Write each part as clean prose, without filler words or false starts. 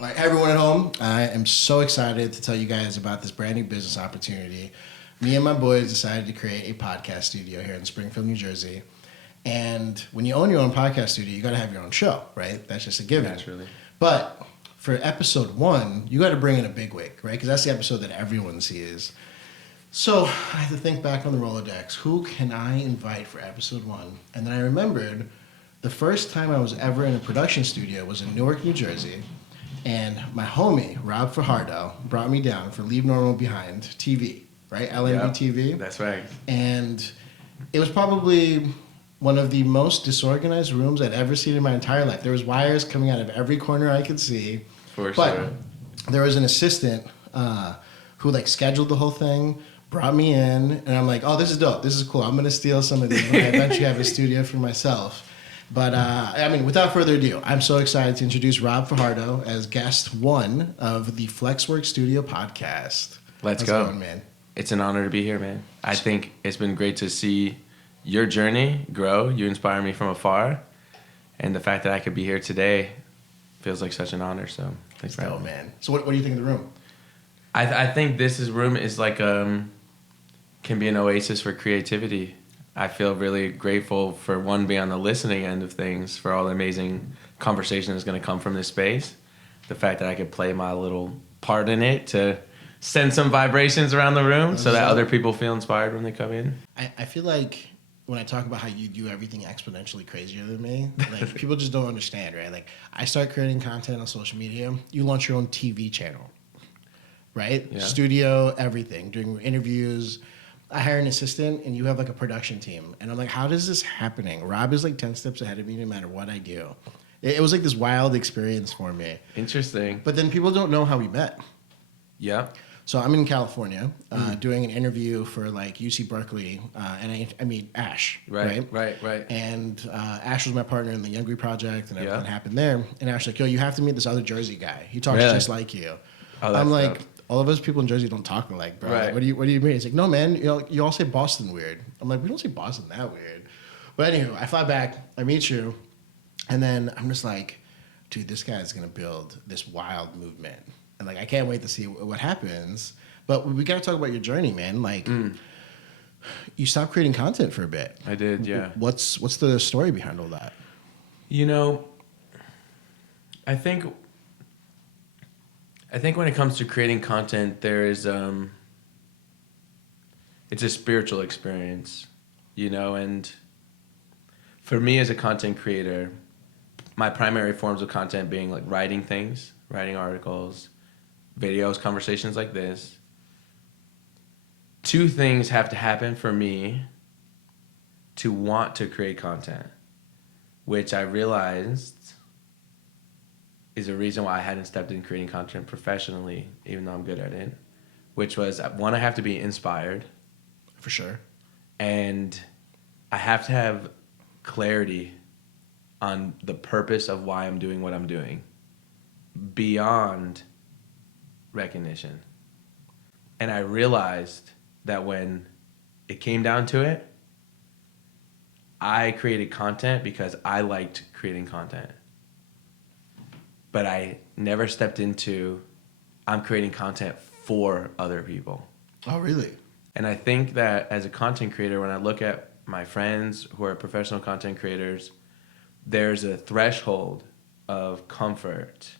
All right, everyone at home, I am so excited to tell you guys about this brand new business opportunity. Me and my boys decided to create a podcast studio here in Springfield, New Jersey. And when you own your own podcast studio, you got to have your own show, right? That's just a given. Naturally. But for episode 1, you got to bring in a bigwig, right? Because that's the episode that everyone sees. So I had to think back on the Rolodex. Who can I invite for episode 1? And then I remembered the first time I was ever in a production studio was in Newark, New Jersey. And my homie, Rob Fajardo, brought me down for Leave Normal Behind TV, right? LNB TV. That's right. And it was probably one of the most disorganized rooms I'd ever seen in my entire life. There was wires coming out of every corner I could see. For but sure. There was an assistant who scheduled the whole thing, brought me in, and I'm like, oh, this is dope. This is cool. I'm going to steal some of these when I eventually have a studio for myself. But, without further ado, I'm so excited to introduce Rob Fajardo as guest 1 of the Flexwork Studio podcast. Let's go. Going, man? It's an honor to be here, man. I think it's been great to see your journey grow. You inspire me from afar. And the fact that I could be here today feels like such an honor. So thanks for having me. Man. So what do you think of the room? I think this room is can be an oasis for creativity. I feel really grateful for one, being on the listening end of things, for all the amazing conversation that's going to come from this space. The fact that I could play my little part in it to send some vibrations around the room so that other people feel inspired when they come in. I feel like when I talk about how you do everything exponentially crazier than me, people just don't understand, right? I start creating content on social media. You launch your own TV channel, right? Yeah. Studio, everything, doing interviews. I hire an assistant, and you have a production team. And I'm like, how is this happening? Rob is 10 steps ahead of me no matter what I do. It was this wild experience for me. Interesting. But then people don't know how we met. Yeah. So I'm in California doing an interview for UC Berkeley, and I meet Ash. Right. And Ash was my partner in the Youngry project, and everything happened there. And Ash was like, yo, you have to meet this other Jersey guy. He talks just like you. Oh, I'm like, dope. all of us people in Jersey don't talk alike, bro. Right. What do you mean? He's like, no, man, you all say Boston weird. I'm like, we don't say Boston that weird. But anyway, I fly back, I meet you, and then I'm just like, dude, this guy's going to build this wild movement. And I can't wait to see what happens. But we got to talk about your journey, man. You stopped creating content for a bit. I did, yeah. What's the story behind all that? I think when it comes to creating content, there is it's a spiritual experience, and for me as a content creator, my primary forms of content being writing things, writing articles, videos, conversations like this. 2 things have to happen for me to want to create content, which I realized is a reason why I hadn't stepped in creating content professionally, even though I'm good at it, which was, 1, I have to be inspired. For sure. And I have to have clarity on the purpose of why I'm doing what I'm doing beyond recognition. And I realized that when it came down to it, I created content because I liked creating content. But I never stepped into, I'm creating content for other people. Oh, really? And I think that as a content creator, when I look at my friends who are professional content creators, there's a threshold of comfort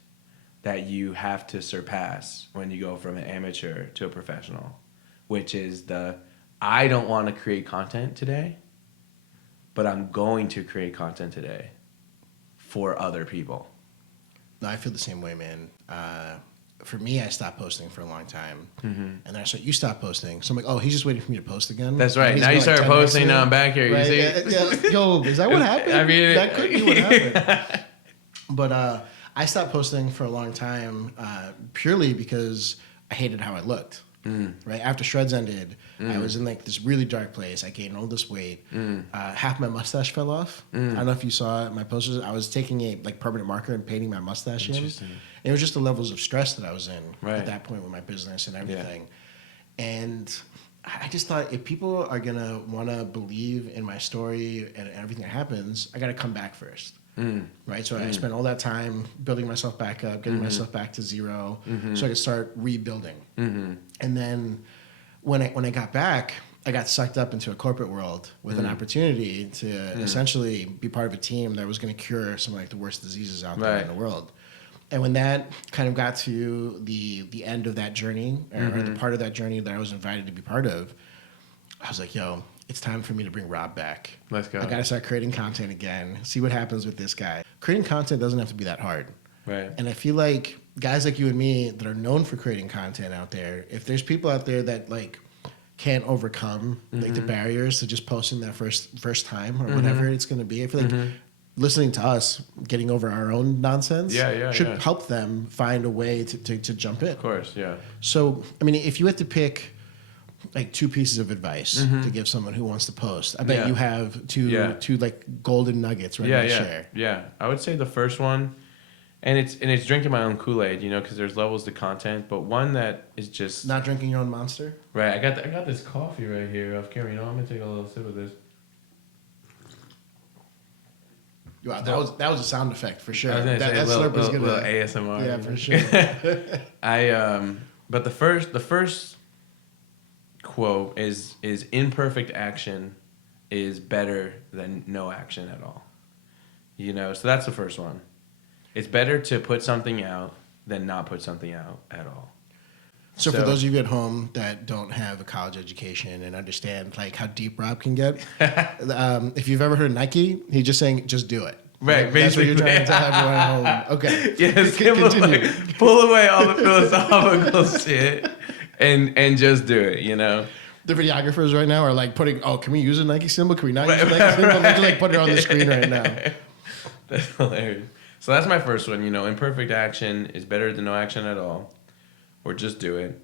that you have to surpass when you go from an amateur to a professional, which is I don't want to create content today, but I'm going to create content today for other people. No, I feel the same way, man. For me, I stopped posting for a long time. Mm-hmm. And then I said, you stopped posting. So I'm like, oh, he's just waiting for me to post again? That's right. Now you started posting, now I'm back here. Right? You see? Yeah. Yo, is that what happened? I mean, that could be what happened. But I stopped posting for a long time purely because I hated how I looked. Right after Shreds ended, I was in this really dark place. I gained all this weight. Half my mustache fell off. I don't know if you saw my posters. I was taking a permanent marker and painting my mustache in. And it was just the levels of stress that I was in at that point with my business and everything. Yeah. And I just thought if people are gonna want to believe in my story and everything that happens, I got to come back first, right? So I spent all that time building myself back up, getting myself back to zero, so I could start rebuilding. And then when I got back, I got sucked up into a corporate world with an opportunity to essentially be part of a team that was going to cure some of like the worst diseases out there in the world. And when that kind of got to the end of that journey, or the part of that journey that I was invited to be part of, I was like, yo, it's time for me to bring Rob back. Let's go. I got to start creating content again, see what happens with this guy. Creating content doesn't have to be that hard. Right. And I feel like guys like you and me that are known for creating content out there, if there's people out there that like can't overcome like the barriers to just posting that first time or whatever it's going to be, I feel like listening to us getting over our own nonsense should help them find a way to jump in. Of course, yeah. So, I mean, if you had to pick like two pieces of advice to give someone who wants to post, I bet you have two like golden nuggets ready to share. Yeah, I would say the first one, and it's drinking my own Kool-Aid, because there's levels to content, but one that is just not drinking your own Monster. Right, I got this coffee right here off camera. I'm gonna take a little sip of this. Wow, that was a sound effect for sure. I was gonna say that little ASMR. Yeah, for sure. But the first quote is imperfect action is better than no action at all. So that's the first one. It's better to put something out than not put something out at all. So for those of you at home that don't have a college education and understand like how deep Rob can get, if you've ever heard of Nike, he's just saying, just do it. Right, like, that's what you're trying to tell everyone at home. Okay. Yes, continue. Pull away all the philosophical shit and just do it, The videographers right now are like putting, can we use a Nike symbol? Can we not use a Nike symbol? They're just like putting it on the screen right now. That's hilarious. So that's my first one, imperfect action is better than no action at all. Or just do it,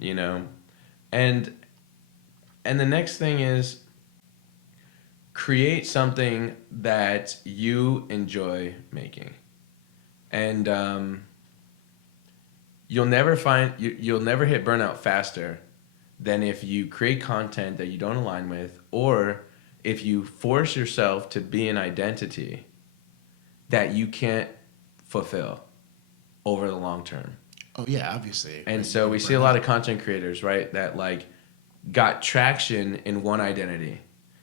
And the next thing is create something that you enjoy making. And you'll never hit burnout faster than if you create content that you don't align with, or if you force yourself to be an identity that you can't fulfill over the long term. Oh yeah, obviously. And so we see a lot of content creators, right, that like got traction in one identity.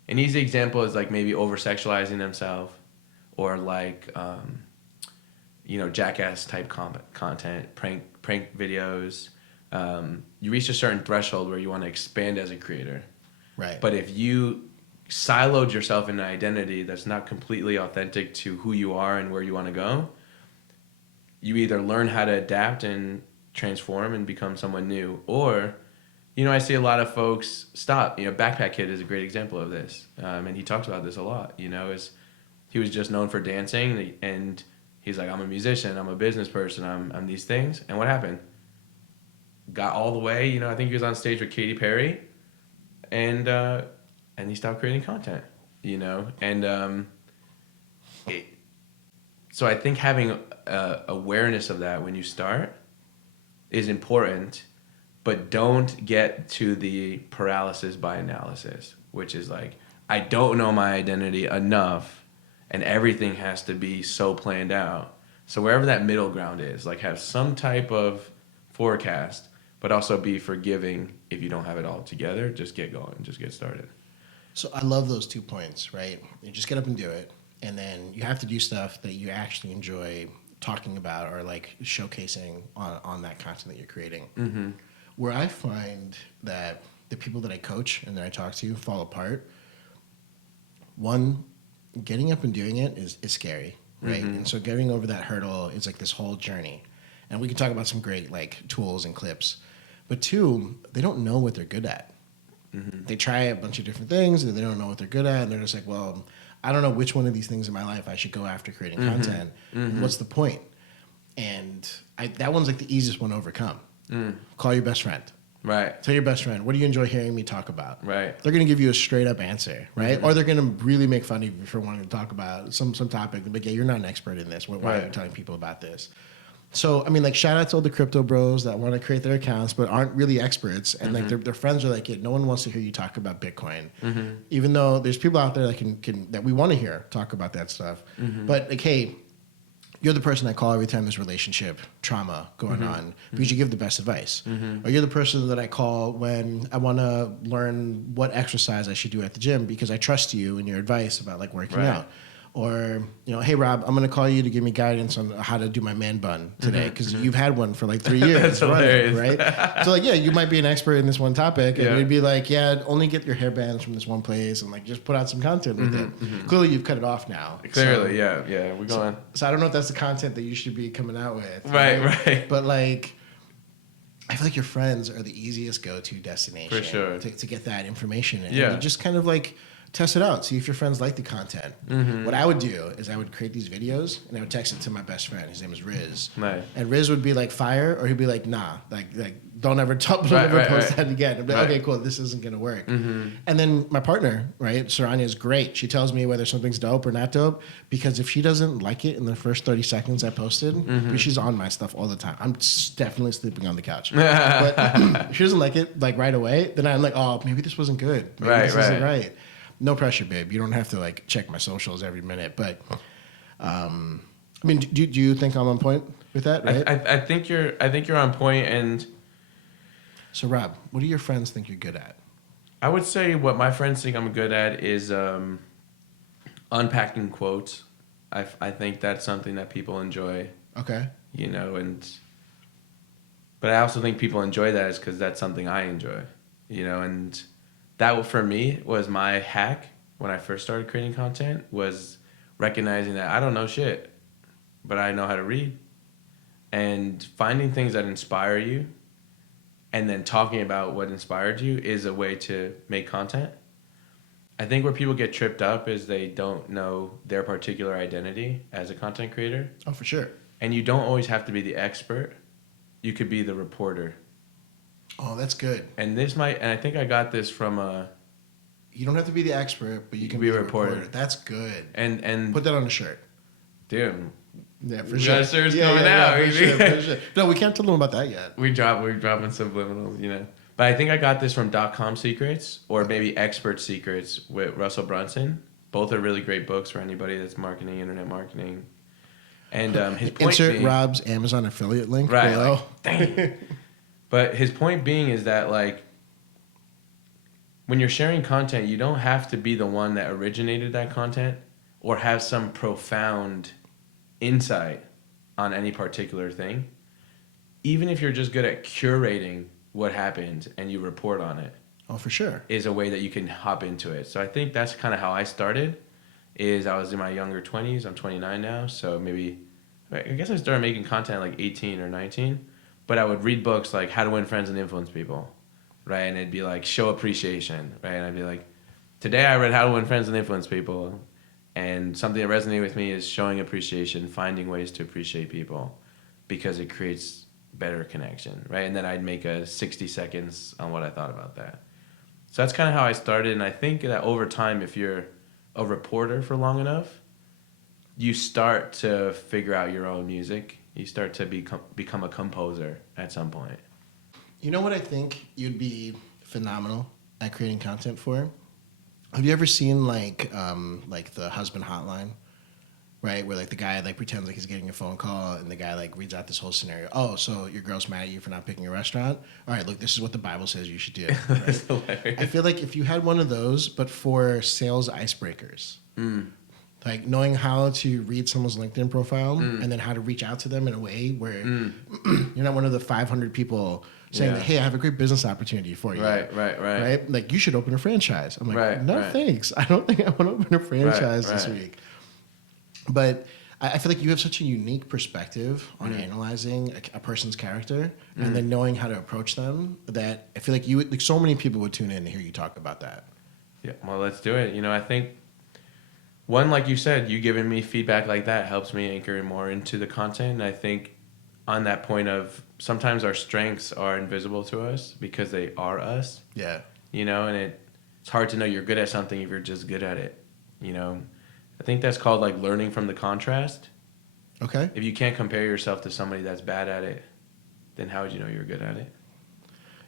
An easy example is like maybe over-sexualizing themselves, or like jackass type content, prank videos. You reach a certain threshold where you want to expand as a creator. Right. But if you siloed yourself in an identity that's not completely authentic to who you are and where you want to go, you either learn how to adapt and transform and become someone new, or, I see a lot of folks stop. Backpack Kid is a great example of this, and he talks about this a lot. Is he was just known for dancing, and he's like, I'm a musician, I'm a business person, I'm these things. And what happened? Got all the way. I think he was on stage with Katy Perry, and he stopped creating content. So I think having awareness of that when you start is important, but don't get to the paralysis by analysis, which is like, I don't know my identity enough and everything has to be so planned out. So wherever that middle ground is, like have some type of forecast, but also be forgiving if you don't have it all together. Just get going, just get started. So I love those 2 points, right? You just get up and do it. And then you have to do stuff that you actually enjoy talking about or like showcasing on that content that you're creating. Mm-hmm. Where I find that the people that I coach and that I talk to fall apart, one, getting up and doing it is scary, right? Mm-hmm. And so getting over that hurdle is like this whole journey. And we can talk about some great like tools and clips. But two, they don't know what they're good at. Mm-hmm. They try a bunch of different things and they don't know what they're good at. And they're just like, well, I don't know which one of these things in my life I should go after creating content. Mm-hmm. What's the point? And that one's like the easiest one to overcome. Call your best friend. Right. Tell your best friend, what do you enjoy hearing me talk about? Right. They're going to give you a straight up answer, right? Mm-hmm. Or they're going to really make fun of you for wanting to talk about some topic. Like, yeah, you're not an expert in this. Why are you telling people about this? So, I mean, like, shout out to all the crypto bros that want to create their accounts but aren't really experts. And, like, their friends are like, yeah, no one wants to hear you talk about Bitcoin. Even though there's people out there that can that we want to hear talk about that stuff. But, like, hey, you're the person I call every time there's relationship trauma going on because you give the best advice. Or you're the person that I call when I want to learn what exercise I should do at the gym because I trust you and your advice about, like, working out. Or, you know, hey, Rob, I'm going to call you to give me guidance on how to do my man bun today because you've had one for like 3 years. That's hilarious. Right? So, like, yeah, you might be an expert in this one topic. And it'd be like, yeah, only get your hair bands from this one place and, like, just put out some content with it. Clearly, you've cut it off now. Clearly, so, yeah. We're going. So I don't know if that's the content that you should be coming out with. Right. But, like, I feel like your friends are the easiest go-to destination. For sure. To get that information. And Yeah. you just kind of, like, test it out. See if your friends like the content. What I would do is I would create these videos and I would text it to my best friend. His name is Riz. Nice. And Riz would be like fire, or he'd be like, nah, like don't ever post that again. I'd be like, okay, cool, this isn't gonna work. And then my partner, right, Saranya is great. She tells me whether something's dope or not dope because if she doesn't like it in the first 30 seconds I posted, because she's on my stuff all the time. I'm definitely sleeping on the couch. But if she doesn't like it like right away, then I'm like, oh, maybe this wasn't good. Maybe this isn't right. No pressure, babe. You don't have to like check my socials every minute. But I mean, do you think I'm on point with that? Right? I think you're on point. And so, Rob, what do your friends think you're good at? I would say what my friends think I'm good at is unpacking quotes. I think that's something that people enjoy. Okay. You know, but I also think people enjoy that is because that's something I enjoy. You know, and that for me was my hack when I first started creating content was recognizing that I don't know shit, but I know how to read, and finding things that inspire you and then talking about what inspired you is a way to make content. I think where people get tripped up is they don't know their particular identity as a content creator. Oh, for sure. And you don't always have to be the expert. You could be the reporter. Oh, that's good. And I think I got this from you don't have to be the expert, but you can be a reporter. That's good. And put that on a shirt. Dude. Yeah, for sure. Shirts coming out. For sure. No, we can't tell them about that yet. We're dropping subliminals, you know. But I think I got this from .com Secrets or maybe Expert Secrets with Russell Brunson. Both are really great books for anybody that's marketing, internet marketing. And his point Insert being, Rob's Amazon affiliate link below. Like, dang. But his point being is that, like, when you're sharing content, you don't have to be the one that originated that content or have some profound insight on any particular thing. Even if you're just good at curating what happened and you report on it. Oh, for sure. Is a way that you can hop into it. So I think that's kind of how I started. Is I was in my younger 20s. I'm 29 now. So maybe, I guess I started making content like 18 or 19. But I would read books like How to Win Friends and Influence People, right? And it'd be like show appreciation, right? And I'd be like, today I read How to Win Friends and Influence People. And something that resonated with me is showing appreciation, finding ways to appreciate people because it creates better connection, right? And then I'd make a 60 seconds on what I thought about that. So that's kind of how I started. And I think that over time, if you're a reporter for long enough, you start to figure out your own music. You start to become a composer at some point. You know what I think you'd be phenomenal at creating content for? Have you ever seen like the husband hotline, right? Where like the guy like pretends like he's getting a phone call and the guy like reads out this whole scenario. Oh, so your girl's mad at you for not picking a restaurant? All right, look, this is what the Bible says you should do. Right? That's hilarious. I feel like if you had one of those, but for sales icebreakers, like knowing how to read someone's LinkedIn profile and then how to reach out to them in a way where you're not one of the 500 people saying that, hey, I have a great business opportunity for you. Right? Like, you should open a franchise. I'm like, thanks. I don't think I want to open a franchise this week. But I feel like you have such a unique perspective on analyzing a person's character and then knowing how to approach them that I feel like you would, like so many people would tune in to hear you talk about that. Yeah, well, let's do it. You know, I think one, like you said, you giving me feedback like that helps me anchor more into the content. And I think on that point of sometimes our strengths are invisible to us because they are us. Yeah. You know, and it's hard to know you're good at something if you're just good at it. You know, I think that's called like learning from the contrast. Okay. If you can't compare yourself to somebody that's bad at it, then how would you know you're good at it?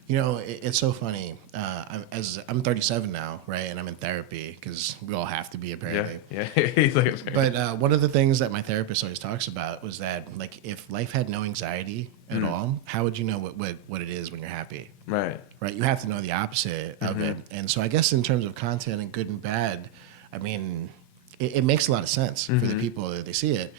You know, it's so funny. I'm 37 now, right? And I'm in therapy because we all have to be, apparently. Yeah. He's like a But one of the things that my therapist always talks about was that, like, if life had no anxiety at all, how would you know what it is when you're happy? Right. Right? You have to know the opposite of it. And so I guess in terms of content and good and bad, I mean, it makes a lot of sense for the people that they see it.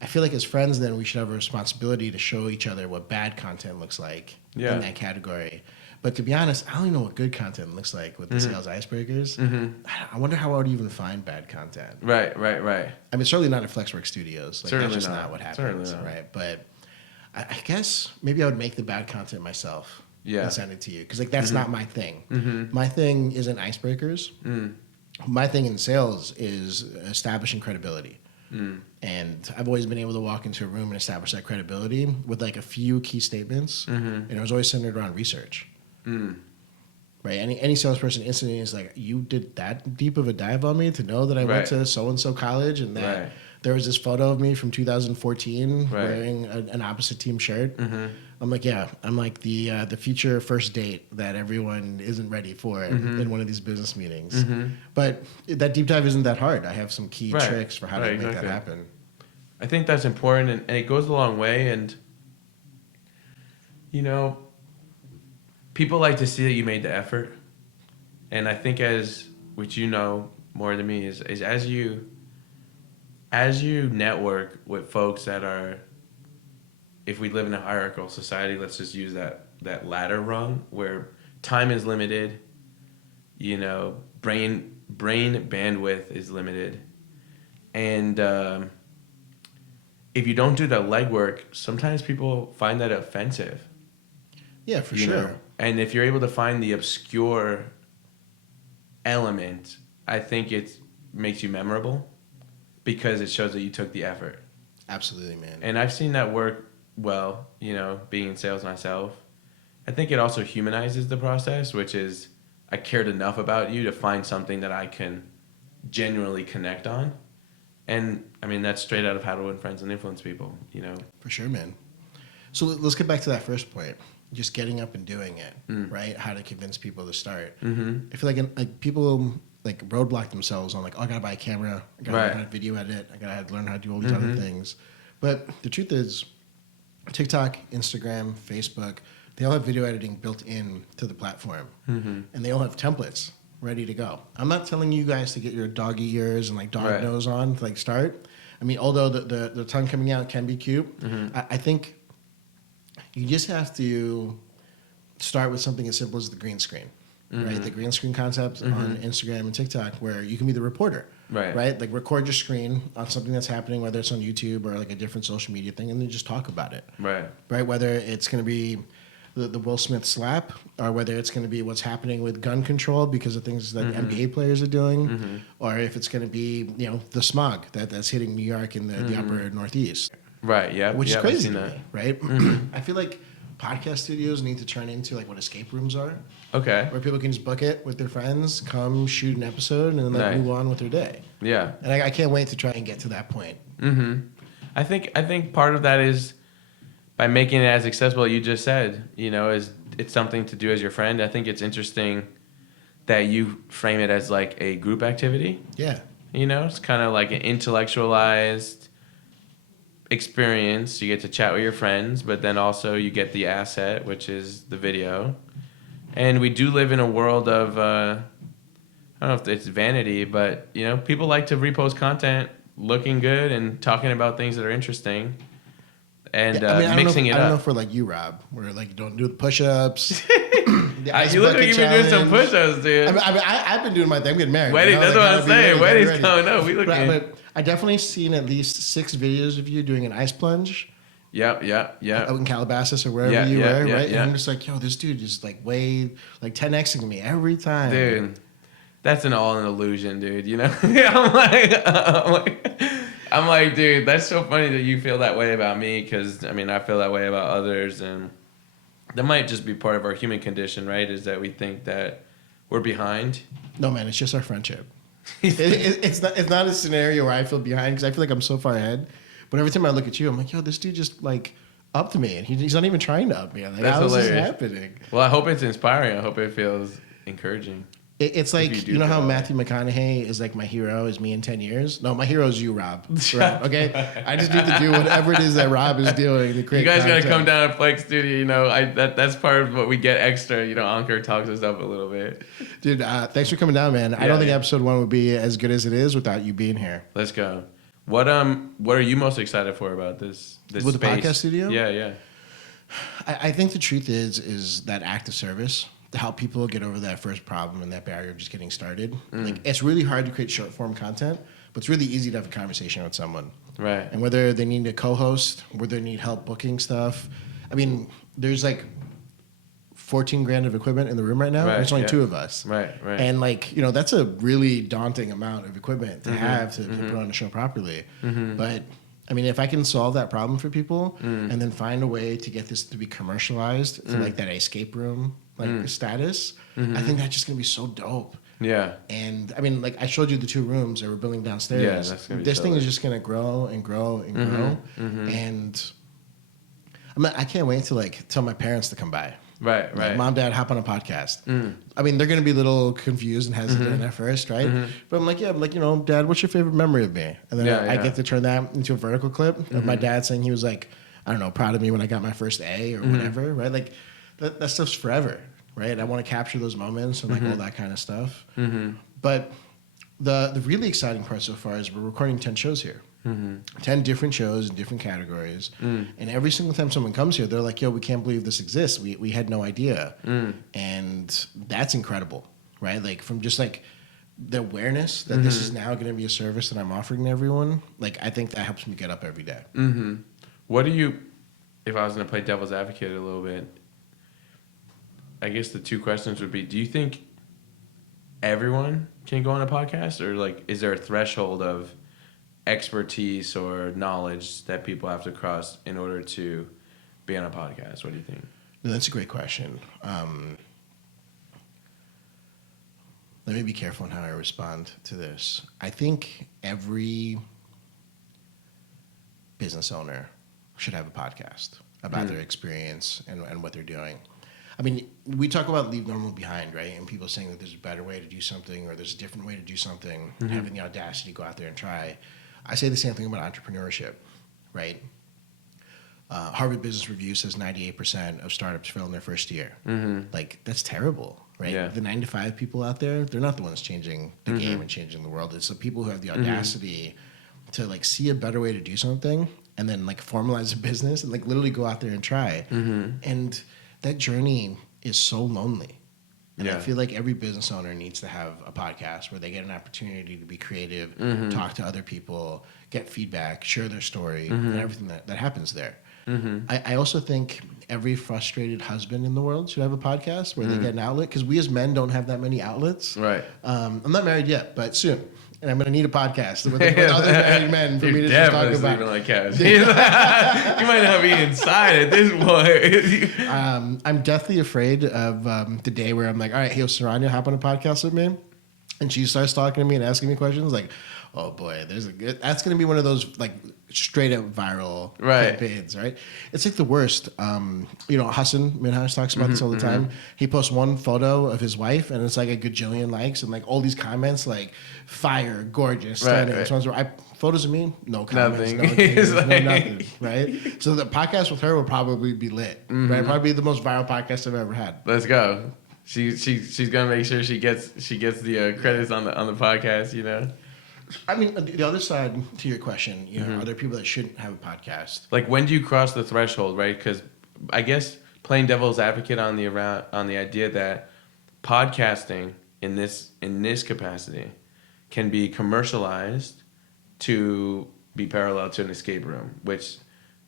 I feel like as friends, then we should have a responsibility to show each other what bad content looks like in that category. But to be honest, I don't even know what good content looks like with the sales icebreakers. I wonder how I would even find bad content. Right. I mean, certainly not at Flexwork Studios. Like, Certainly that's just not. not what happens, Certainly not. right? But I guess maybe I would make the bad content myself and send it to you. Because, like, that's not my thing. My thing isn't icebreakers. My thing in sales is establishing credibility. And I've always been able to walk into a room and establish that credibility with like a few key statements. And it was always centered around research. Right? Any salesperson instantly is like, you did that deep of a dive on me to know that I went to so-and-so college and that there was this photo of me from 2014 wearing an opposite team shirt. I'm like, yeah, I'm like the future first date that everyone isn't ready for in one of these business meetings. But that deep dive isn't that hard. I have some key tricks for how to make that happen. I think that's important, and it goes a long way. And, you know, people like to see that you made the effort. And I think which you know more than me, is as you network with folks that are, if we live in a hierarchical society, let's just use that ladder rung where time is limited, you know, brain bandwidth is limited. And if you don't do the legwork, sometimes people find that offensive. Yeah, for sure. Know? And if you're able to find the obscure element, I think it makes you memorable because it shows that you took the effort. Absolutely, man. And I've seen that work well, you know, being in sales myself. I think it also humanizes the process, which is I cared enough about you to find something that I can genuinely connect on. And I mean, that's straight out of How to Win Friends and Influence People, you know. For sure, man. So let's get back to that first point. Just getting up and doing it, right? How to convince people to start. I feel like people like roadblock themselves on like, oh, I gotta buy a camera, I gotta learn how to video edit, I gotta learn how to do all these other things. But the truth is, TikTok, Instagram, Facebook, they all have video editing built in to the platform, and they all have templates ready to go. I'm not telling you guys to get your doggy ears and like dog nose on to like start. I mean, although the tongue coming out can be cute, I think you just have to start with something as simple as the green screen, right? The green screen concept on Instagram and TikTok, where you can be the reporter, right? Like record your screen on something that's happening, whether it's on YouTube or like a different social media thing, and then just talk about it, right? Whether it's going to be the Will Smith slap, or whether it's going to be what's happening with gun control because of things that NBA players are doing, or if it's going to be, you know, the smog that's hitting New York in the upper Northeast. Right, yeah. Which is I've crazy seen to that. me, right? I feel like podcast studios need to turn into like what escape rooms are. Okay. Where people can just book it with their friends, come shoot an episode, and then like move on with their day. Yeah. And I can't wait to try and get to that point. I think part of that is by making it as accessible, you just said, you know, is it's something to do as your friend. I think it's interesting that you frame it as like a group activity. Yeah. You know, it's kind of like an intellectualized experience. You get to chat with your friends, but then also you get the asset, which is the video. And we do live in a world of, I don't know if it's vanity, but, you know, people like to repost content looking good and talking about things that are interesting and mixing it up. I don't know for like you, Rob, where like you don't do the push-ups. You look like you've been doing some push-ups, dude. I've been doing my thing. I'm getting married. Wedding, that's what I'm saying. Wedding's coming up. We looking. But I definitely seen at least 6 videos of you doing an ice plunge. Yep. Out in Calabasas or wherever you were, right? And I'm just like, yo, this dude is like way like 10xing me every time. Dude, that's an illusion, dude. You know, I'm like, dude, that's so funny that you feel that way about me, because I mean, I feel that way about others, and that might just be part of our human condition, right? Is that we think that we're behind. No, man, it's just our friendship. It's not a scenario where I feel behind because I feel like I'm so far ahead. But every time I look at you, I'm like, yo, this dude just like upped me, and he's not even trying to up me. I'm like, That's how is this hilarious. happening? Well, I hope it's inspiring. I hope it feels encouraging. It's like, do you know how feel that Matthew McConaughey is like my hero is me in 10 years? No, my hero is you, Rob. Rob, okay? I just need to do whatever it is that Rob is doing to create You guys got to content. come down to Flex Studio. You know, that's part of what we get extra. You know, Ankur talks us up a little bit. Dude, thanks for coming down, man. I don't think episode 1 would be as good as it is without you being here. Let's go. What are you most excited for about this With space? the podcast studio? Yeah. I think the truth is that act of service to help people get over that first problem and that barrier of just getting started. Like, it's really hard to create short form content, but it's really easy to have a conversation with someone. Right. And whether they need a co-host, whether they need help booking stuff. I mean, there's like 14 grand of equipment in the room right now. Right, There's only yeah. 2 of us. Right. And like, that's a really daunting amount of equipment to have to put on a show properly. But I mean, if I can solve that problem for people and then find a way to get this to be commercialized to like that escape room status, I think that's just gonna be so dope. Yeah. And I mean, like I showed you the 2 rooms that we're building downstairs. Yeah, that's gonna be this so thing is lit. just gonna grow and grow and grow. And I can't wait to like tell my parents to come by. Right. Like, Mom, Dad, hop on a podcast. I mean, they're going to be a little confused and hesitant at first, right? But I'm like, Dad, what's your favorite memory of me? And then I get to turn that into a vertical clip of my dad saying he was like, I don't know, proud of me when I got my first A or whatever, right? Like that stuff's forever, right? I want to capture those moments and like all that kind of stuff. But the really exciting part so far is we're recording 10 shows here. 10 different shows in different categories. And every single time someone comes here, they're like, yo, we can't believe this exists. We had no idea. And that's incredible, right? Like from just like the awareness that this is now going to be a service that I'm offering to everyone. Like, I think that helps me get up every day. What do you, if I was going to play devil's advocate a little bit, I guess the 2 questions would be, do you think everyone can go on a podcast? Or like, is there a threshold of expertise or knowledge that people have to cross in order to be on a podcast? What do you think? No, that's a great question. Let me be careful in how I respond to this. I think every business owner should have a podcast about their experience and what they're doing. I mean, we talk about leave normal behind, right? And people saying that there's a better way to do something or there's a different way to do something, having the audacity to go out there and try. I say the same thing about entrepreneurship, right? Harvard Business Review says 98% of startups fail in their first year. Like, that's terrible, right? Yeah. The 9-to-5 people out there, they're not the ones changing the game and changing the world. It's the people who have the audacity to, like, see a better way to do something and then, like, formalize a business and, like, literally go out there and try. And that journey is so lonely. And I feel like every business owner needs to have a podcast where they get an opportunity to be creative, talk to other people, get feedback, share their story, and everything that happens there. I also think every frustrated husband in the world should have a podcast where they get an outlet, because we as men don't have that many outlets. Right. I'm not married yet, but soon. And I'm going to need a podcast with other married men for me to just talk about. Sleeping like couch. You might not be inside at this point. I'm deathly afraid of the day where I'm like, all right, hey, Saranya, hop on a podcast with me. And she starts talking to me and asking me questions like, oh boy, that's going to be one of those like straight up viral campaigns, right? It's like the worst. Hassan Minhaj talks about this all the time. He posts one photo of his wife and it's like a gajillion likes and like all these comments like fire, gorgeous, stunning. Photos of me, no comments, Nothing. no nothing, right? So the podcast with her will probably be lit, right? Probably the most viral podcast I've ever had. Let's go. She's gonna make sure she gets the credits on the podcast. You know. I mean, the other side to your question, are there people that shouldn't have a podcast? Like, when do you cross the threshold, right? Because I guess playing devil's advocate on the idea that podcasting in this capacity can be commercialized to be parallel to an escape room, which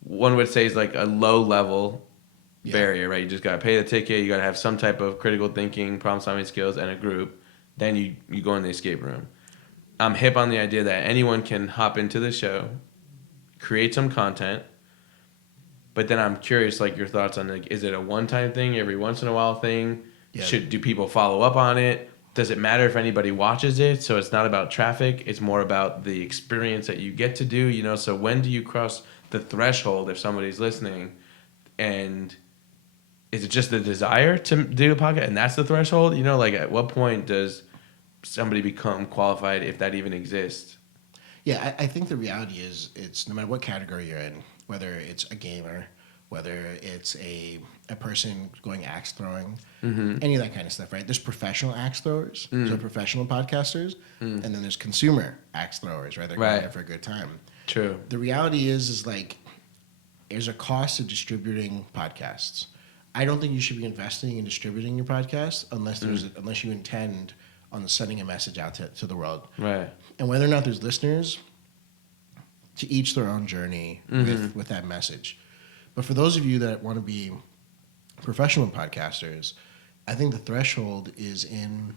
one would say is like a low level barrier, right? You just gotta pay the ticket, you gotta have some type of critical thinking, problem solving skills, and a group. Then you go in the escape room. I'm hip on the idea that anyone can hop into the show, create some content, but then I'm curious, like, your thoughts on, like, is it a one-time thing, every once in a while thing? Yeah. Do people follow up on it? does it matter if anybody watches it? So it's not about traffic. It's more about the experience that you get to do, you know? So when do you cross the threshold if somebody's listening, and is it just the desire to do a podcast and that's the threshold? You know, like at what point does somebody become qualified, if that even exists? Yeah, I think the reality is it's no matter what category you're in, whether it's a gamer, whether it's a person going axe throwing, any of that kind of stuff, right? There's professional axe throwers, so professional podcasters, and then there's consumer axe throwers, right? They're going there for a good time. True. The reality is like there's a cost to distributing podcasts. I don't think you should be investing in distributing your podcast unless unless you intend on sending a message out to the world. Right. And whether or not there's listeners, to each their own journey with that message. But for those of you that want to be professional podcasters, I think the threshold is in,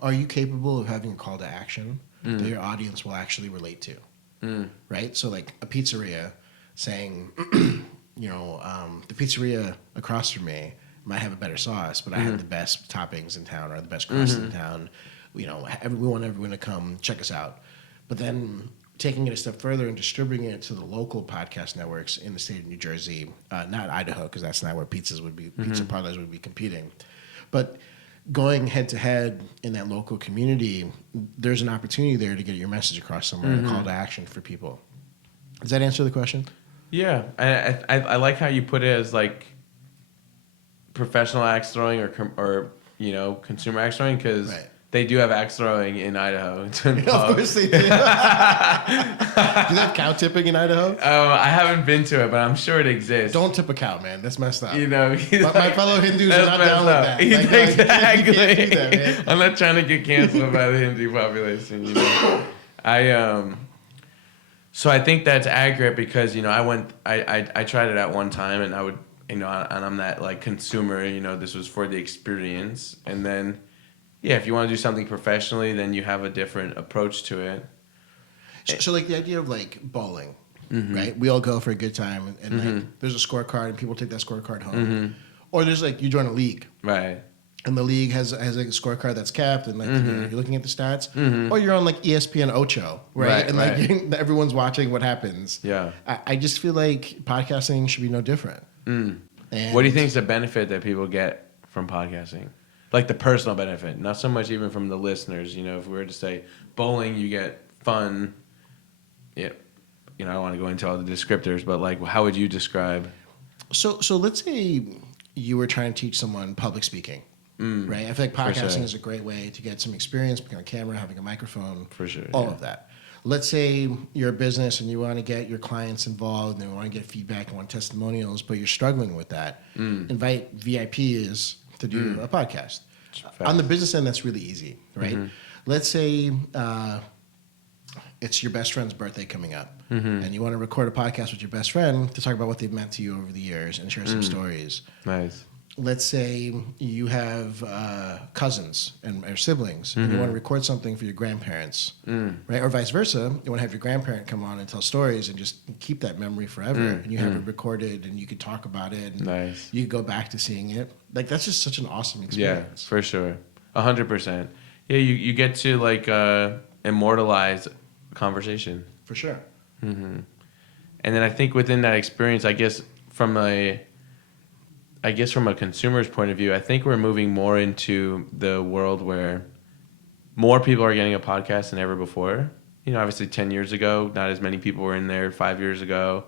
are you capable of having a call to action that your audience will actually relate to? Right? So like a pizzeria saying, the pizzeria across from me might have a better sauce, but I have the best toppings in town or the best crust in town. We want everyone to come check us out. But then taking it a step further and distributing it to the local podcast networks in the state of New Jersey, not Idaho, because that's not where pizza parlors would be competing. But going head to head in that local community, there's an opportunity there to get your message across somewhere, a call to action for people. Does that answer the question? Yeah, I like how you put it as like professional axe throwing or consumer axe throwing, because they do have axe throwing in Idaho. Of course they do. Do they have cow tipping in Idaho? Oh, I haven't been to it, but I'm sure it exists. Don't tip a cow, man. That's messed up. My fellow Hindus are not down with that. Exactly. You can't do that, man. I'm not trying to get canceled by the Hindu population. So I think that's accurate because I tried it at one time and I would and I'm that like consumer. This was for the experience, and then. Yeah, if you want to do something professionally, then you have a different approach to it. So like the idea of like bowling, right? We all go for a good time, and like there's a scorecard, and people take that scorecard home. Or there's like you join a league, right? And the league has a scorecard that's capped, and like you're looking at the stats. Or you're on like ESPN Ocho, right? And like everyone's watching what happens. Yeah, I just feel like podcasting should be no different. And what do you think is the benefit that people get from podcasting? Like the personal benefit, not so much even from the listeners. If we were to say bowling, you get fun. Yeah, I don't want to go into all the descriptors, but like, how would you describe? So let's say you were trying to teach someone public speaking, right? I feel like podcasting is a great way to get some experience, being on camera, having a microphone, for sure, all of that. Let's say you're a business and you want to get your clients involved and you want to get feedback and want testimonials, but you're struggling with that. Invite VIPs to do a podcast. On the business end, that's really easy, right? Let's say it's your best friend's birthday coming up, and you want to record a podcast with your best friend to talk about what they've meant to you over the years and share some stories. Nice. Let's say you have cousins or siblings, and you want to record something for your grandparents, right? Or vice versa. You want to have your grandparent come on and tell stories and just keep that memory forever. And you have it recorded, and you could talk about it. And nice. You could go back to seeing it. Like that's just such an awesome experience. Yeah, for sure, 100%. Yeah, you get to like immortalize conversation. For sure. And then I think within that experience, I guess from a consumer's point of view, I think we're moving more into the world where more people are getting a podcast than ever before. Obviously 10 years ago, not as many people were in there. 5 years ago,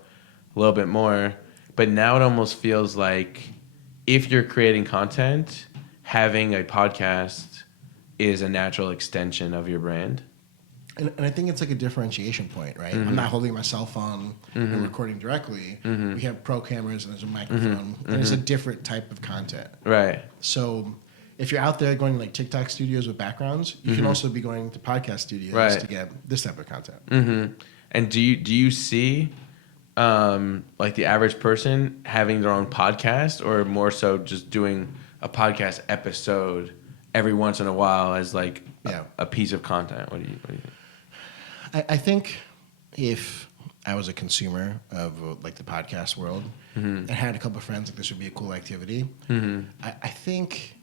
a little bit more. But now it almost feels like if you're creating content, having a podcast is a natural extension of your brand. And I think it's like a differentiation point, right? I'm not holding my cell phone and recording directly. We have pro cameras and there's a microphone, and it's a different type of content. Right. So if you're out there going to like TikTok studios with backgrounds, you can also be going to podcast studios to get this type of content. And do you see like the average person having their own podcast, or more so just doing a podcast episode every once in a while as like a piece of content? What do you think? I think if I was a consumer of like the podcast world and had a couple of friends, like this would be a cool activity. I think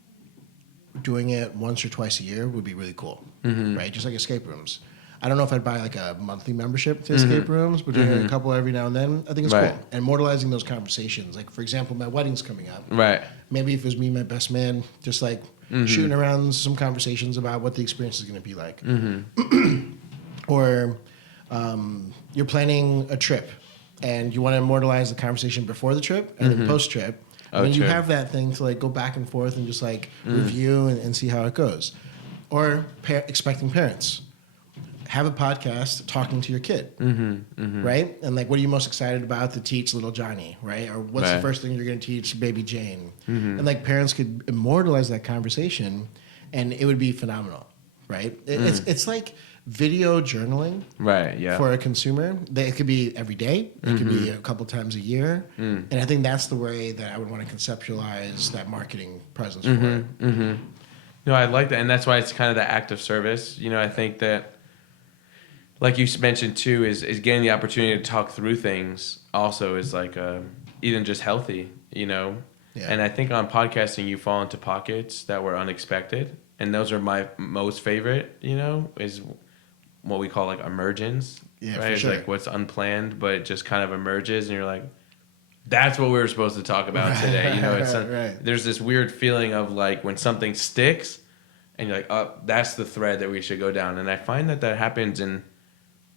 doing it once or twice a year would be really cool, Mm-hmm. right? Just like escape rooms. I don't know if I'd buy like a monthly membership to escape rooms, but doing a couple every now and then, I think it's Right. cool. And immortalizing those conversations. Like, for example, my wedding's coming up. Right. Maybe if it was me and my best man, just like shooting around some conversations about what the experience is going to be like. Or you're planning a trip and you want to immortalize the conversation before the trip and then post trip. And then you true. have that thing to like go back and forth and just like review and see how it goes. Or expecting parents. Have a podcast talking to your kid, right? And like, what are you most excited about to teach little Johnny, right? Or what's the Right. first thing you're going to teach baby Jane? And like, parents could immortalize that conversation, and it would be phenomenal, right? It's like video journaling, Right. Yeah. for a consumer. It could be every day. It could be a couple times a year, and I think that's the way that I would want to conceptualize that marketing presence for it. No, I like that, and that's why it's kind of the act of service. You know, I think that, like you mentioned too, is getting the opportunity to talk through things also is like even just healthy, you know. Yeah. And I think on podcasting you fall into pockets that were unexpected, and those are my most favorite. You know, is what we call like emergence. Yeah, right? for It's sure. like what's unplanned, but it just kind of emerges, and you're like, that's what we were supposed to talk about today. You know, it's right. there's this weird feeling of like when something sticks, and you're like, oh, that's the thread that we should go down. And I find that happens in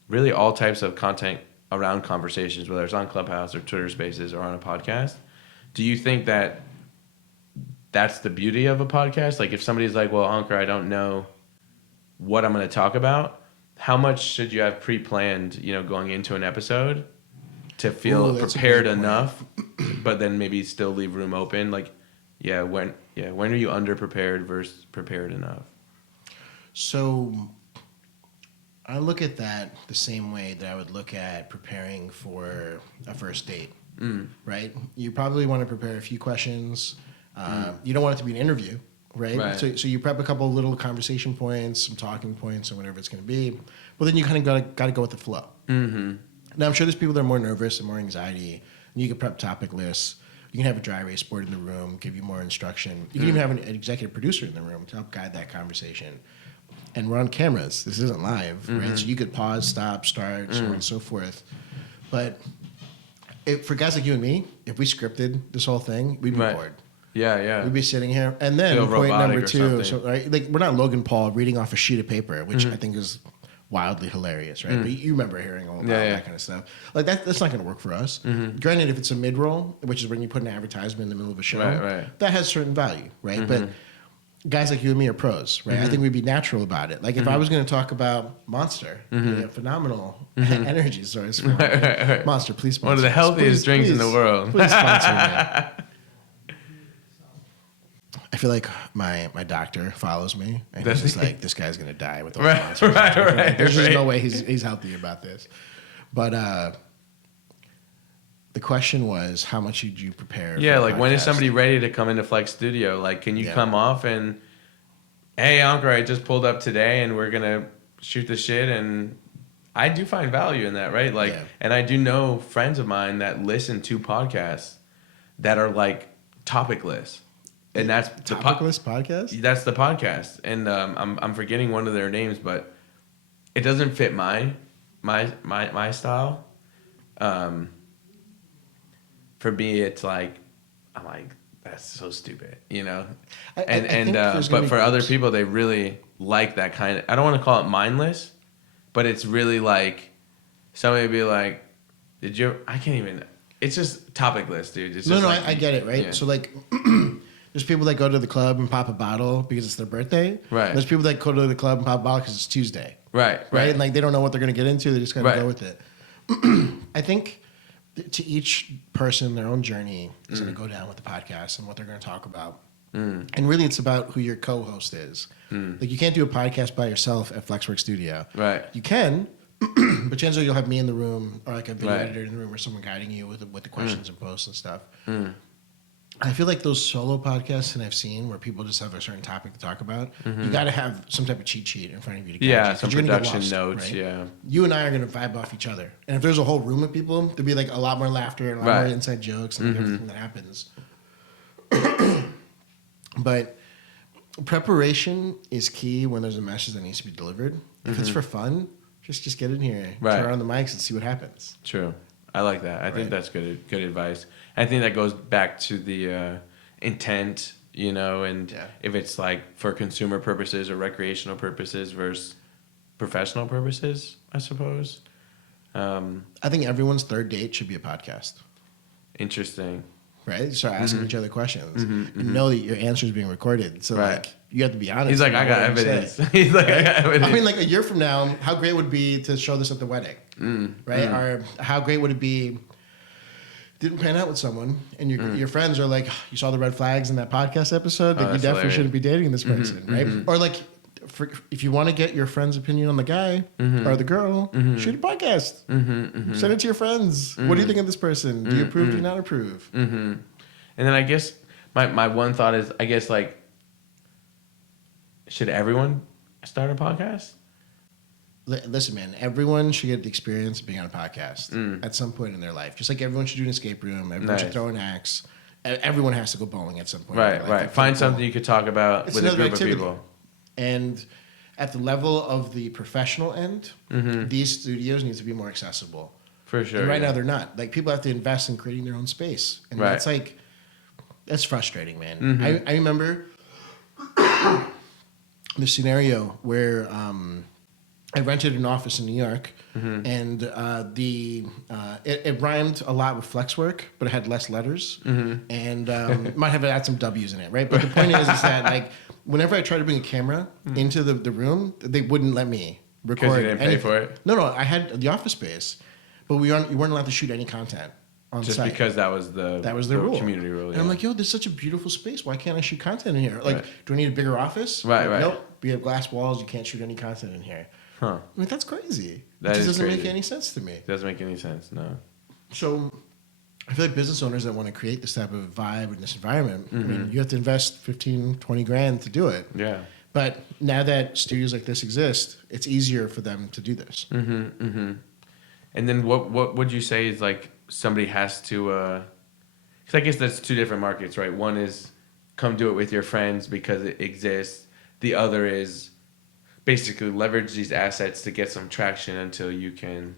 really all types of content around conversations, whether it's on Clubhouse or Twitter Spaces or on a podcast. Do you think that that's the beauty of a podcast? Like if somebody's like, well, Ankur, I don't know what I'm going to talk about, how much should you have pre-planned, you know, going into an episode to feel Ooh, that's a prepared great point. enough, but then maybe still leave room open? Like, when are you underprepared versus prepared enough? So I look at that the same way that I would look at preparing for a first date, right? You probably want to prepare a few questions. You don't want it to be an interview, right? Right. So you prep a couple of little conversation points, some talking points, or whatever it's going to be. But then you kind of got to go with the flow. Mm-hmm. Now, I'm sure there's people that are more nervous and more anxiety, and you can prep topic lists. You can have a dry erase board in the room, give you more instruction. You can even have an executive producer in the room to help guide that conversation. And we're on cameras. This isn't live, right? So you could pause, stop, start, so on and so forth. But for guys like you and me, if we scripted this whole thing, we'd be Right. bored. Yeah. We'd be sitting here. And then Feel point robotic number or two, something. right? Like we're not Logan Paul reading off a sheet of paper, which I think is wildly hilarious, right? But you remember hearing all about that kind of stuff. Like that's not going to work for us. Granted, if it's a mid-roll, which is when you put an advertisement in the middle of a show, Right. that has certain value, right? But guys like you and me are pros, right? I think we'd be natural about it. Like if I was going to talk about Monster, a phenomenal energy source. For Right. Monster, please sponsor One of the us. healthiest drinks in the world. Please sponsor me. I feel like my doctor follows me, and he's just like, this guy's gonna die with all the Right, monsters. right. There's just no way he's healthy about this. But the question was, how much did you prepare? Yeah, for a like when is podcast? somebody ready to come into Flex Studio? Like, can you come off and, hey, Ankur, I just pulled up today and we're gonna shoot the shit. And I do find value in that, right? Like, and I do know friends of mine that listen to podcasts that are like topic lists. And that's the Topicless podcast? That's the podcast, and I'm forgetting one of their names, but it doesn't fit my style. For me, it's like I'm like that's so stupid, you know. I think there's gonna But be for other groups. people, they really like that kind of. I don't want to call it mindless, but it's really like somebody would be like, "Did you?" I can't even. It's just topic list, dude. It's No, just I get it, right? Yeah. So like, there's people that go to the club and pop a bottle because it's their birthday. Right. There's people that go to the club and pop a bottle because it's Tuesday. Right. And like they don't know what they're going to get into. They just got to go with it. I think to each person, their own journey is going to go down with the podcast and what they're going to talk about. And really, it's about who your co-host is. Like you can't do a podcast by yourself at Flexworks Studio. Right. You can, but chances are you'll have me in the room or like a video editor in the room or someone guiding you with the questions and posts and stuff. I feel like those solo podcasts that I've seen where people just have a certain topic to talk about, you got to have some type of cheat sheet in front of you to guide you, 'cause some you're gonna get production lost, notes. right? Yeah. You and I are going to vibe off each other. And if there's a whole room of people, there'll be like a lot more laughter and a lot more inside jokes and like everything that happens. But Preparation is key when there's a message that needs to be delivered. If it's for fun, just get in here, turn on the mics, and see what happens. True. I like that. I think that's good advice. I think that goes back to the intent, and if it's like for consumer purposes or recreational purposes versus professional purposes, I suppose. I think everyone's third date should be a podcast. Interesting. Right? You start asking each other questions and know that your answer is being recorded. So, you have to be honest. He's like, I got evidence. He's like, I got evidence. I mean, like a year from now, how great would it be to show this at the wedding? Right? Or how great would it be, didn't pan out with someone, and your friends are like, you saw the red flags in that podcast episode? Like, you definitely hilarious. Shouldn't be dating this person, right? Or like, if you want to get your friend's opinion on the guy or the girl, shoot a podcast. Send it to your friends. What do you think of this person? Do you approve? Do you not approve? And then I guess my one thought is, I guess, like, should everyone start a podcast? Listen, man, everyone should get the experience of being on a podcast at some point in their life. Just like everyone should do an escape room. Everyone should throw an axe. Everyone has to go bowling at some point. Right. Find something you could talk about with a group of people. And at the level of the professional end, these studios need to be more accessible. For sure. And right now they're not. Like, people have to invest in creating their own space. And that's frustrating, man. I remember the scenario where I rented an office in New York, and it rhymed a lot with flex work, but it had less letters, and might have had some W's in it, right? But the point is that, like, whenever I tried to bring a camera into the room, they wouldn't let me record. Because you didn't pay for it? No, I had the office space, but you weren't allowed to shoot any content on just site. Just because that was the rule. Community rule. And I'm like, yo, there's such a beautiful space. Why can't I shoot content in here? Like, do I need a bigger office? Right. Nope. We have glass walls. You can't shoot any content in here. Huh. I mean, that's crazy. That it just doesn't crazy. make any sense to me. It doesn't make any sense, no. So I feel like business owners that want to create this type of vibe in this environment, I mean, you have to invest 15, 20 grand to do it. Yeah. But now that studios like this exist, it's easier for them to do this. And then what would you say is, like, somebody has to, because I guess that's two different markets, right? One is come do it with your friends because it exists. The other is basically leverage these assets to get some traction until you can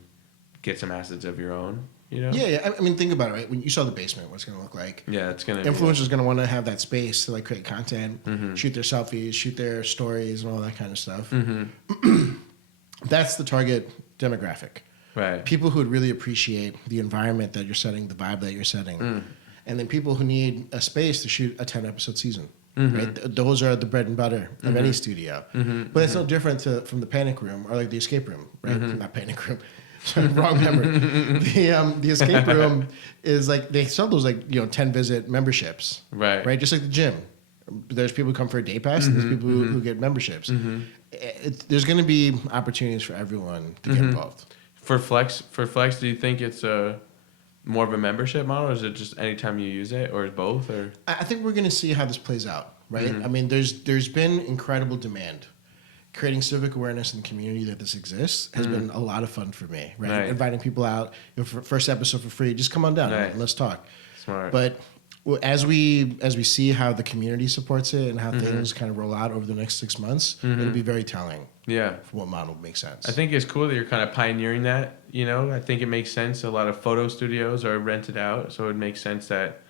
get some assets of your own, Yeah. I mean, think about it, right? When you saw the basement, what's going to look like? Yeah, it's going to influencers going to want to have that space to, like, create content, shoot their selfies, shoot their stories, and all that kind of stuff. That's the target demographic. Right. People who would really appreciate the environment that you're setting, the vibe that you're setting. And then people who need a space to shoot a 10-episode season. Right? Those are the bread and butter of any studio. But it's no different from the panic room or, like, the escape room, right? Not panic room. Sorry, wrong memory. The escape room is, like, they sell those, like, 10-visit memberships. Right? Just like the gym. There's people who come for a day pass, and there's people who get memberships. There's going to be opportunities for everyone to get involved. For Flex, do you think it's more of a membership model, or is it just anytime you use it, or both? Or I think we're going to see how this plays out, right? I mean, there's been incredible demand. Creating civic awareness in the community that this exists has been a lot of fun for me, right? Inviting people out, for first episode for free, just come on down and let's talk. Smart. But as we see how the community supports it and how things kind of roll out over the next 6 months, it'll be very telling. Yeah. For what model makes sense. I think it's cool that you're kind of pioneering that, I think it makes sense. A lot of photo studios are rented out, so it makes sense that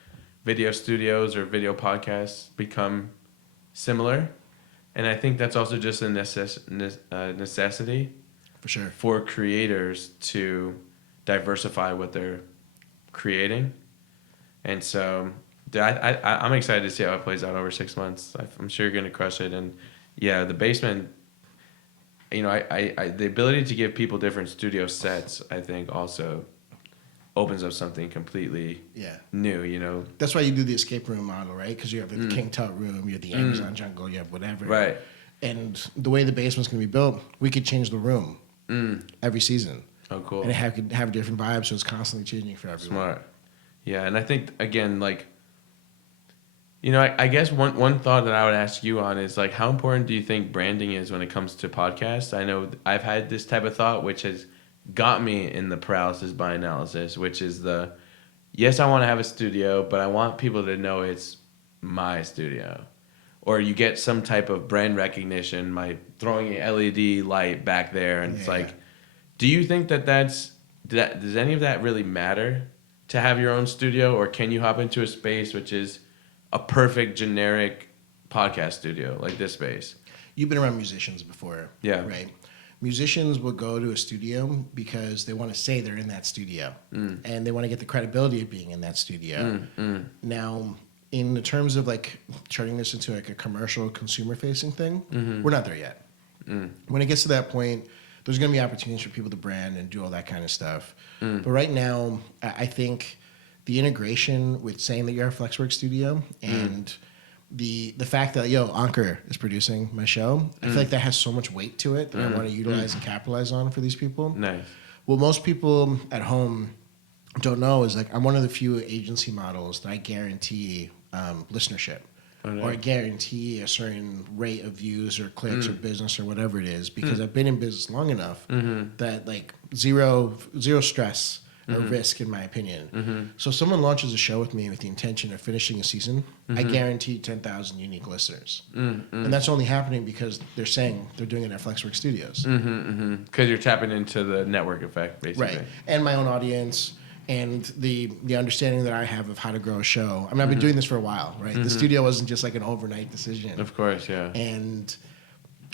video studios or video podcasts become similar. And I think that's also just a necessity for sure for creators to diversify what they're creating. And so I'm excited to see how it plays out over 6 months. I'm sure you're going to crush it. And yeah, the basement, the ability to give people different studio sets, I think also opens up something completely new, That's why you do the escape room model, right? Because you have the King Tut room, you have the Amazon jungle, you have whatever. Right. And the way the basement's going to be built, we could change the room every season. Oh, cool. And it could have a different vibe, so it's constantly changing for everyone. Smart. Yeah, and I think, again, like, I guess one thought that I would ask you on is, like, how important do you think branding is when it comes to podcasts? I know I've had this type of thought, which has got me in the paralysis by analysis, which is yes, I want to have a studio, but I want people to know it's my studio. or you get some type of brand recognition by throwing an LED light back there, and it's like, do you think does any of that really matter to have your own studio, or can you hop into a space which is a perfect generic podcast studio like this space? You've been around musicians before, right? Musicians will go to a studio because they want to say they're in that studio, and they want to get the credibility of being in that studio. Now, in the terms of like turning this into like a commercial, consumer-facing thing, we're not there yet. When it gets to that point, there's going to be opportunities for people to brand and do all that kind of stuff. But right now, I think the integration with saying that you're a Flexworks studio and the fact that, Ankur is producing my show, I feel like that has so much weight to it that I want to utilize and capitalize on for these people. Nice. What most people at home don't know is like I'm one of the few agency models that I guarantee listenership. Or I guarantee a certain rate of views or clicks or business or whatever it is, because I've been in business long enough that like zero stress or risk, in my opinion. So if someone launches a show with me with the intention of finishing a season, I guarantee 10,000 unique listeners. And that's only happening because they're saying they're doing it at Flexworks Studios. Because you're tapping into the network effect, basically. Right. And my own audience and the understanding that I have of how to grow a show. I mean, I've been doing this for a while, right? The studio wasn't just like an overnight decision. Of course, yeah. And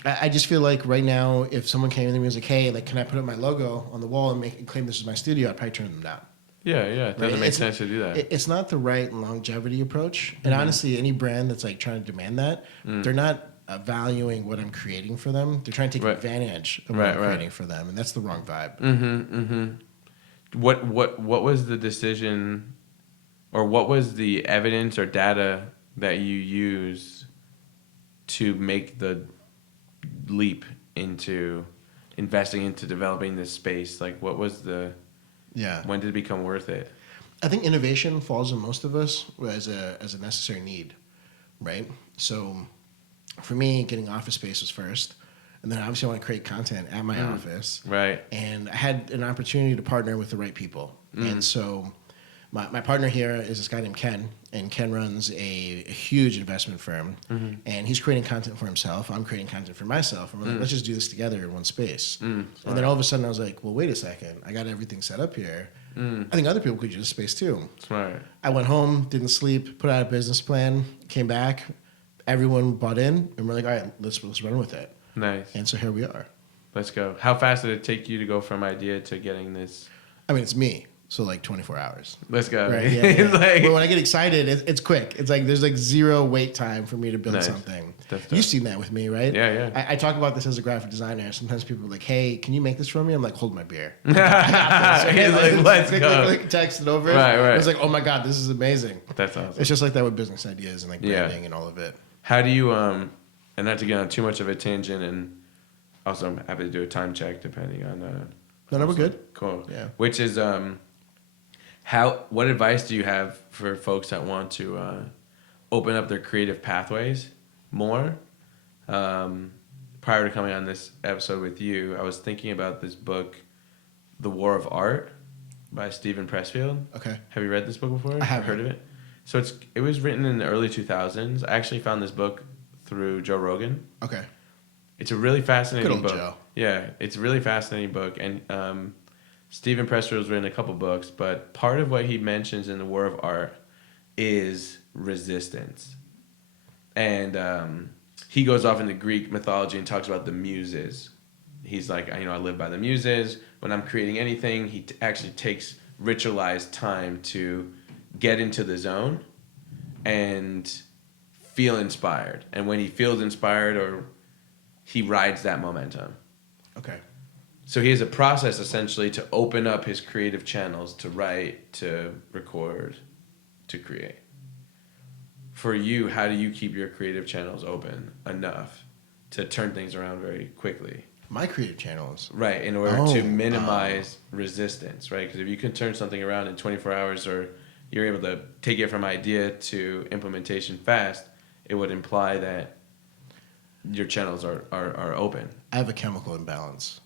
I just feel like right now, if someone came in and was like, hey, like, can I put up my logo on the wall and claim this is my studio, I'd probably turn them down. Yeah, it doesn't make sense to do that. It's not the right longevity approach. And honestly, any brand that's like trying to demand that, they're not valuing what I'm creating for them. They're trying to take advantage of what I'm creating for them. And that's the wrong vibe. What was the decision, or what was the evidence or data that you used to make the leap into investing into developing this space? Like, what was when did it become worth it? I think innovation falls on most of us as a necessary need, right? So for me, getting office space was first. And then obviously I want to create content at my office. Right. And I had an opportunity to partner with the right people. And so my partner here is this guy named Ken. And Ken runs a huge investment firm. And he's creating content for himself. I'm creating content for myself. And we're like, let's just do this together in one space. And then all of a sudden I was like, well, wait a second. I got everything set up here. I think other people could use this space too. Smart. I went home, didn't sleep, put out a business plan, came back. Everyone bought in. And we're like, all right, let's run with it. Nice. And so here we are. Let's go. How fast did it take you to go from idea to getting this? I mean, it's me. So like 24 hours. Let's go. Right? Yeah. But when I get excited, it's quick. It's like there's like zero wait time for me to build something. You've seen that with me, right? Yeah. I talk about this as a graphic designer. Sometimes people are like, hey, can you make this for me? I'm like, hold my beer. He's like, let's go. Text it over. Right. I was like, oh my God, this is amazing. That's awesome. It's just like that with business ideas and like branding and all of it. How do you, and not to get on too much of a tangent, and also I'm happy to do a time check depending on. No, we're good. Cool. Yeah. Which is, what advice do you have for folks that want to open up their creative pathways more? Prior to coming on this episode with you, I was thinking about this book, The War of Art by Stephen Pressfield. Okay. Have you read this book before? I haven't. Heard of it? So it was written in the early 2000s. I actually found this book through Joe Rogan. Okay. It's a really fascinating Good old book. Joe. Yeah, it's a really fascinating book. And Stephen Pressfield's written a couple books, but part of what he mentions in The War of Art is resistance. And he goes off into Greek mythology and talks about the muses. He's like, I live by the muses. When I'm creating anything, he actually takes ritualized time to get into the zone and feel inspired. And when he feels inspired, or he rides that momentum. Okay. So he has a process essentially to open up his creative channels, to write, to record, to create. For you, how do you keep your creative channels open enough to turn things around very quickly? My creative channels. Right, in order to minimize resistance, right? Because if you can turn something around in 24 hours, or you're able to take it from idea to implementation fast, it would imply that your channels are open. I have a chemical imbalance.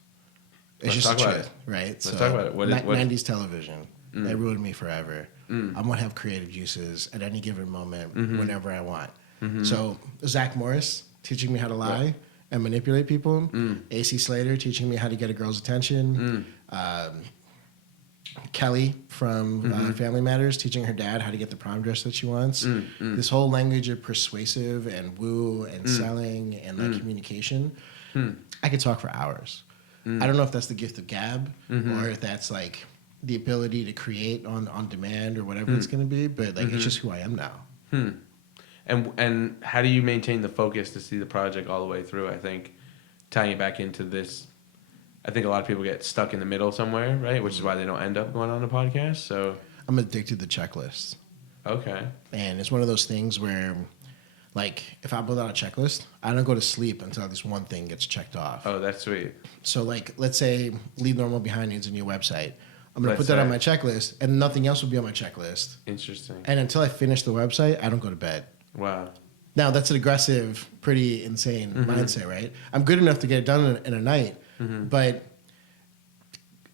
It's Let's just talk the about truth, it. right? Let's talk about it. What 90s television. That ruined me forever. I'm going to have creative juices at any given moment, whenever I want. So Zach Morris teaching me how to lie and manipulate people. AC Slater teaching me how to get a girl's attention. Kelly from Family Matters teaching her dad how to get the prom dress that she wants. This whole language of persuasive and woo and selling and like communication. I could talk for hours. I don't know if that's the gift of gab or if that's like the ability to create on demand or whatever it's going to be, but like it's just who I am now. And how do you maintain the focus to see the project all the way through? I think tying it back into this, I think a lot of people get stuck in the middle somewhere, right? Which is why they don't end up going on a podcast. So I'm addicted to checklists. Okay. And it's one of those things where, like, if I build out a checklist, I don't go to sleep until at least one thing gets checked off. Oh, that's sweet. So, like, let's say Leave Normal Behind needs a new website. I'm going to put that on my checklist, and nothing else will be on my checklist. Interesting. And until I finish the website, I don't go to bed. Wow. Now, that's an aggressive, pretty insane mindset, right? I'm good enough to get it done in a night, but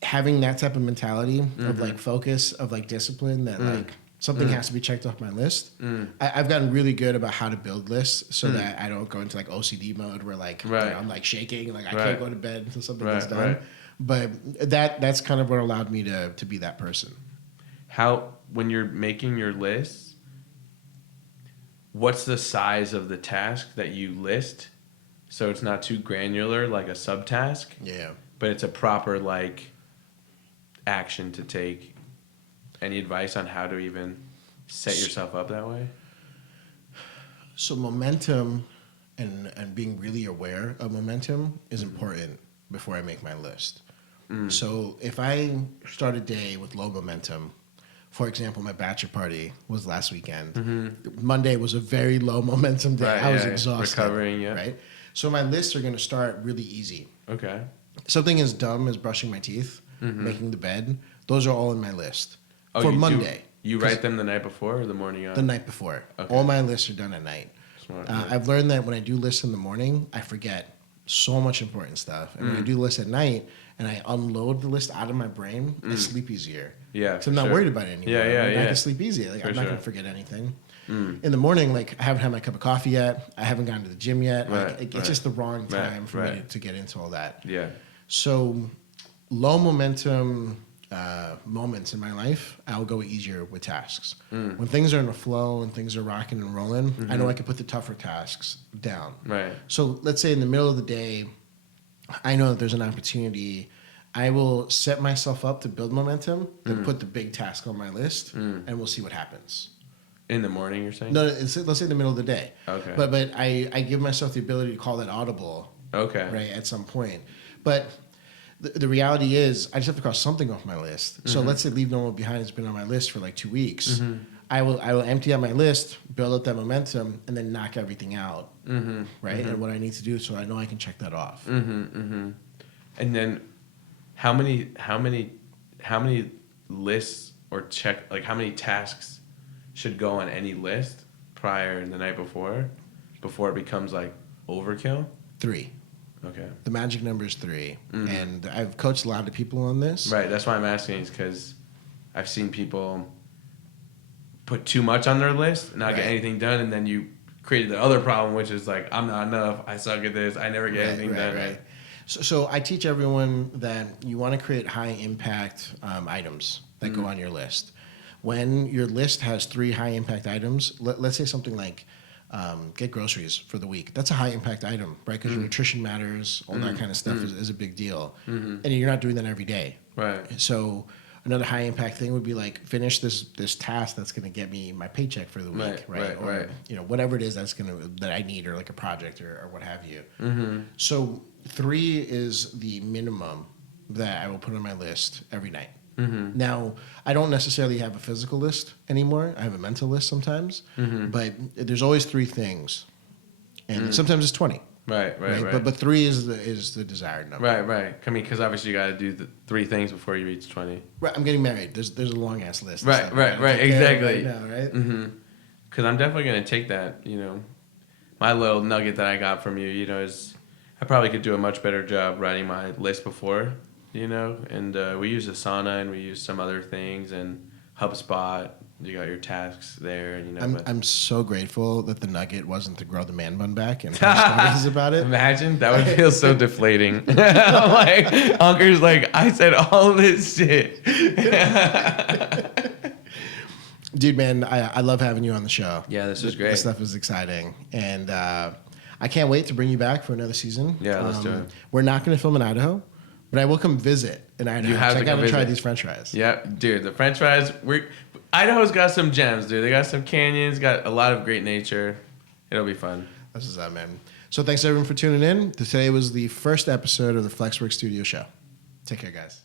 having that type of mentality of, like, focus, of, like, discipline, that, like, something has to be checked off my list. I've gotten really good about how to build lists so that I don't go into, like, OCD mode where, like, you know, I'm, like, shaking, like, I can't go to bed until something gets done. But that's kind of what allowed me to be that person. How, when you're making your lists, what's the size of the task that you list so it's not too granular like a subtask? Yeah. But it's a proper, like, action to take. Any advice on how to even set yourself up that way? So momentum and being really aware of momentum is important before I make my list. So if I start a day with low momentum, for example, my bachelor party was last weekend. Monday was a very low momentum day. I was exhausted. Recovering, Right? So my lists are going to start really easy. Okay. Something as dumb as brushing my teeth, making the bed, those are all in my list. Oh, for Monday. You write them the night before or the morning of? The night before. Okay. All my lists are done at night. Smart. I've learned that when I do lists in the morning, I forget so much important stuff. And when I do lists at night and I unload the list out of my brain, I sleep easier. Yeah. So I'm not worried about it anymore. I can sleep easy. Like, I'm not going to forget anything. In the morning, like, I haven't had my cup of coffee yet. I haven't gone to the gym yet. It's just the wrong time for me to get into all that. Yeah. So low momentum moments in my life, I'll go easier with tasks. When things are in a flow and things are rocking and rolling, I know I can put the tougher tasks down. Right. So let's say in the middle of the day, I know that there's an opportunity. I will set myself up to build momentum, then put the big task on my list, and we'll see what happens. In the morning, you're saying? No, let's say in the middle of the day. Okay. But I give myself the ability to call that audible. Okay. Right, at some point. But the reality is, I just have to cross something off my list. So let's say Leave Normal Behind has been on my list for like 2 weeks. I will empty out my list, build up that momentum, and then knock everything out. Right, and what I need to do, so I know I can check that off. And then, how many lists or how many tasks should go on any list prior the night before it becomes like overkill? 3. Okay. The magic number is 3. And I've coached a lot of people on this. Right. That's why I'm asking, is because I've seen people put too much on their list, not get anything done, and then you created the other problem, which is like, I'm not enough, I suck at this, I never get anything done. Right. So I teach everyone that you want to create high impact items that go on your list. When your list has 3 high impact items, let's say something like get groceries for the week. That's a high impact item, right? Because your nutrition matters, all that kind of stuff is a big deal. And you're not doing that every day. Right. So another high impact thing would be like finish this task that's going to get me my paycheck for the week, right? Or you know, whatever it is that I need, or like a project or what have you. So 3 is the minimum that I will put on my list every night. Now, I don't necessarily have a physical list anymore. I have a mental list sometimes, but there's always 3 things, and sometimes it's 20. Right. But 3 is the desired number. Right. I mean, because obviously you got to do the 3 things before you reach 20. Right. I'm getting married. There's a long ass list. Right. Exactly. Right. Because I'm definitely gonna take that. You know, my little nugget that I got from you, you know, is I probably could do a much better job writing my list before. You know, and we use Asana and we use some other things and HubSpot, you got your tasks there, and I'm so grateful that the nugget wasn't to grow the man bun back and tell stories about it. Imagine that would feel so deflating. I'm like, Ankur's like, I said all this shit. Dude, man, I love having you on the show. Yeah, this was great. This stuff is exciting, and I can't wait to bring you back for another season. Yeah, let's do it. We're not going to film in Idaho, but I will come visit in Idaho. You have to I got come to try visit. these French fries. Yeah, dude, the French fries. Idaho's got some gems, dude. They got some canyons, got a lot of great nature. It'll be fun. This is that, man. So thanks everyone for tuning in. Today was the first episode of the Flexwork Studio Show. Take care, guys.